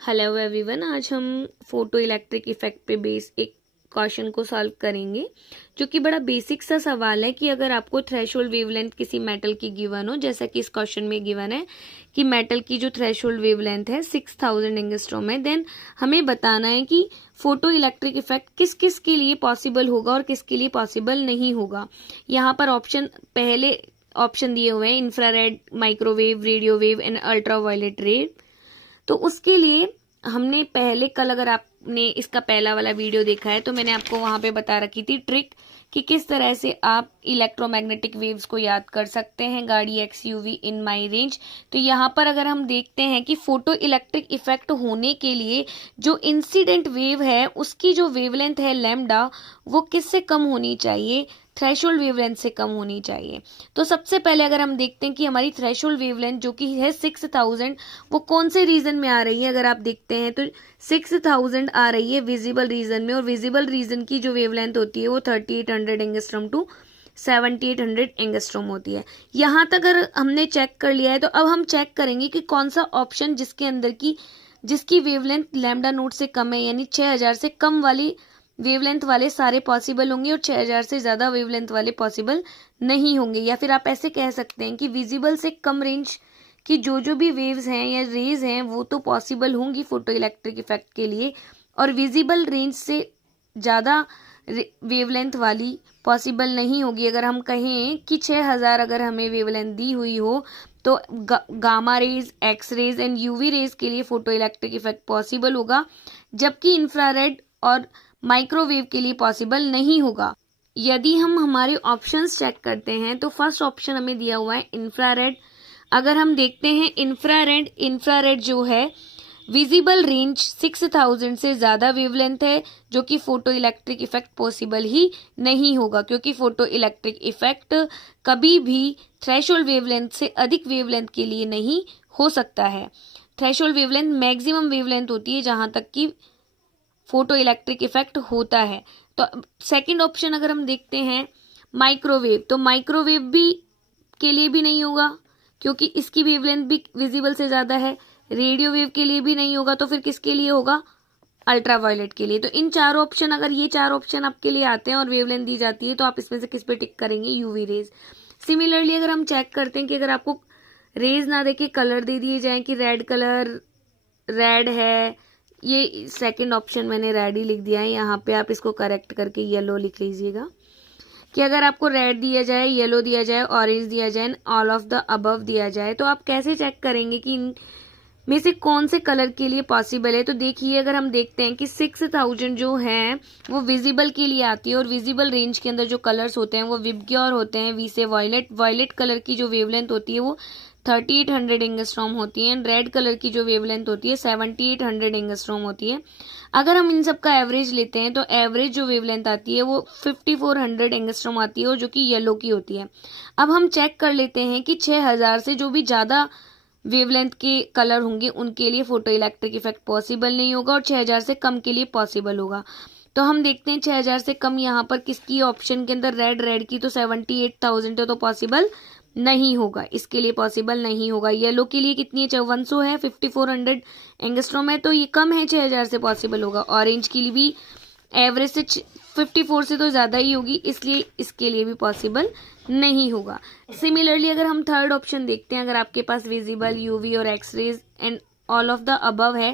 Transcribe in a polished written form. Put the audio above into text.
Hello everyone, आज हम photo electric effect पे बेस एक क्वेश्चन को सॉल्व करेंगे जो कि बड़ा बेसिक सा सवाल है कि अगर आपको थ्रेशोल्ड वेवलेंथ किसी मेटल की गिवन हो, जैसा कि इस क्वेश्चन में गिवन है कि मेटल की जो थ्रेशोल्ड वेवलेंथ है 6000 एंगस्ट्रॉम है, देन हमें बताना है कि फोटो इलेक्ट्रिक इफेक्ट किस किस के लिए पॉसिबल होगा और किसके लिए पॉसिबल नहीं होगा। यहाँ पर पहले ऑप्शन दिए हुए हैं infrared, microwave, radio wave and ultraviolet रे। तो उसके लिए हमने पहले कल, अगर आपने इसका पहला वाला वीडियो देखा है तो मैंने आपको वहां पे बता रखी थी ट्रिक कि किस तरह से आप इलेक्ट्रोमैग्नेटिक वेव्स को याद कर सकते हैं, गाड़ी एक्सयूवी इन माई रेंज। तो यहाँ पर अगर हम देखते हैं कि फोटो इलेक्ट्रिक इफेक्ट होने के लिए जो इंसिडेंट वेव है उसकी जो वेवलेंथ है लैम्डा, वो किससे कम होनी चाहिए? थ्रेशोल्ड वेवलेंथ से कम होनी चाहिए। तो सबसे पहले अगर हम देखते हैं कि हमारी थ्रेशोल्ड वेवलेंथ जो कि है 6000, वो कौन से रीजन में आ रही है, अगर आप देखते हैं तो 6000 आ रही है विजिबल रीजन में, और विजिबल रीजन की जो वेवलेंथ होती है वो 3800 एंगस्ट्रॉम टू 7800 एंगस्ट्रॉम होती है। यहां तक अगर हमने चेक कर लिया है तो अब हम चेक करेंगे कि कौन सा ऑप्शन जिसकी वेवलेंथ लैम्डा नोट से कम है, यानी 6000 से कम वाली वेवलेंथ वाले सारे पॉसिबल होंगे और 6000 से ज्यादा वेवलेंथ वाले पॉसिबल नहीं होंगे। या फिर आप ऐसे कह सकते हैं कि विजिबल से कम रेंज कि जो भी वेव्स हैं या रेज हैं वो तो पॉसिबल होंगी फोटो इलेक्ट्रिक इफेक्ट के लिए, और विजिबल रेंज से ज़्यादा वेवलेंथ वाली पॉसिबल नहीं होगी। अगर हम कहें कि 6000 अगर हमें वेवलेंथ दी हुई हो तो gamma rays, X rays and UV rays के लिए फोटो इलेक्ट्रिक इफेक्ट पॉसिबल होगा, जबकि इंफ्रारेड और माइक्रोवेव के लिए पॉसिबल नहीं होगा। यदि हम हमारे ऑप्शंस चेक करते हैं तो फर्स्ट ऑप्शन हमें दिया हुआ है इंफ्रारेड। अगर हम देखते हैं इंफ्रारेड जो है विजिबल रेंज 6000 से ज्यादा वेवलेंथ है, जो कि फोटो इलेक्ट्रिक इफेक्ट पॉसिबल ही नहीं होगा, क्योंकि फोटो इलेक्ट्रिक इफेक्ट कभी भी थ्रेशोल्ड वेवलेंथ से अधिक वेवलेंथ के लिए नहीं हो सकता है। थ्रेशोल्ड वेवलेंथ मैक्सिमम वेवलेंथ होती है जहां तक कि फोटो इलेक्ट्रिक इफेक्ट होता है। तो सेकंड ऑप्शन अगर हम देखते हैं माइक्रोवेव, तो माइक्रोवेव भी के लिए भी नहीं होगा क्योंकि इसकी वेवलेंथ भी विजिबल से ज्यादा है। रेडियो वेव के लिए भी नहीं होगा, तो फिर किसके लिए होगा? अल्ट्रावायलेट के लिए। तो इन चार ऑप्शन, अगर ये चार ऑप्शन आपके लिए आते हैं और वेवलेंथ दी जाती है तो आप इसमें से किस पे टिक करेंगे? UV rays. सिमिलरली अगर हम चेक करते हैं कि अगर आपको रेज ना देके कलर दे दिए जाए कि रेड कलर, रेड है, ये सेकंड ऑप्शन मैंने रेड ही लिख दिया है, यहाँ पे आप इसको करेक्ट करके येलो लिख लीजिएगा कि अगर आपको रेड दिया जाए, येलो दिया जाए, ऑरेंज दिया जाए, ऑल ऑफ द अबव दिया जाए, तो आप कैसे चेक करेंगे कि इन में से कौन से कलर के लिए पॉसिबल है? तो देखिए, अगर हम देखते हैं कि 6000 जो है वो विजिबल के लिए आती है और विजिबल रेंज के अंदर जो कलर्स होते हैं वो विबग्योर होते हैं, वी से वॉयलेट। वॉयलेट कलर की जो वेवलेंथ होती है वो 3800 एंगस्ट्रॉम होती है एंड रेड कलर की जो वेवलेंथ होती है 7800 एंगस्ट्रॉम होती है। अगर हम इन सब का एवरेज लेते हैं तो एवरेज जो वेवलेंथ आती है वो 5400 एंगस्ट्रॉम आती है और जो कि येलो की होती है। अब हम चेक कर लेते हैं कि 6000 से जो भी ज्यादा वेवलेंथ के कलर होंगे उनके लिए फोटो इलेक्ट्रिक इफेक्ट पॉसिबल नहीं होगा और 6000 से कम के लिए पॉसिबल होगा। तो हम देखते हैं 6000 से कम यहाँ पर किसकी ऑप्शन के अंदर? रेड की तो 78,000 तो पॉसिबल नहीं होगा, इसके लिए पॉसिबल नहीं होगा। येलो के लिए कितनी है? 5400 है, 5400 एंगस्ट्रॉम है, तो ये कम है, 6000 से पॉसिबल होगा। ऑरेंज के लिए भी एवरेज से 54 से तो ज्यादा ही होगी, इसलिए इसके लिए भी पॉसिबल नहीं होगा। सिमिलरली अगर हम थर्ड ऑप्शन देखते हैं, अगर आपके पास विजिबल, यूवी और X rays and all of the above है,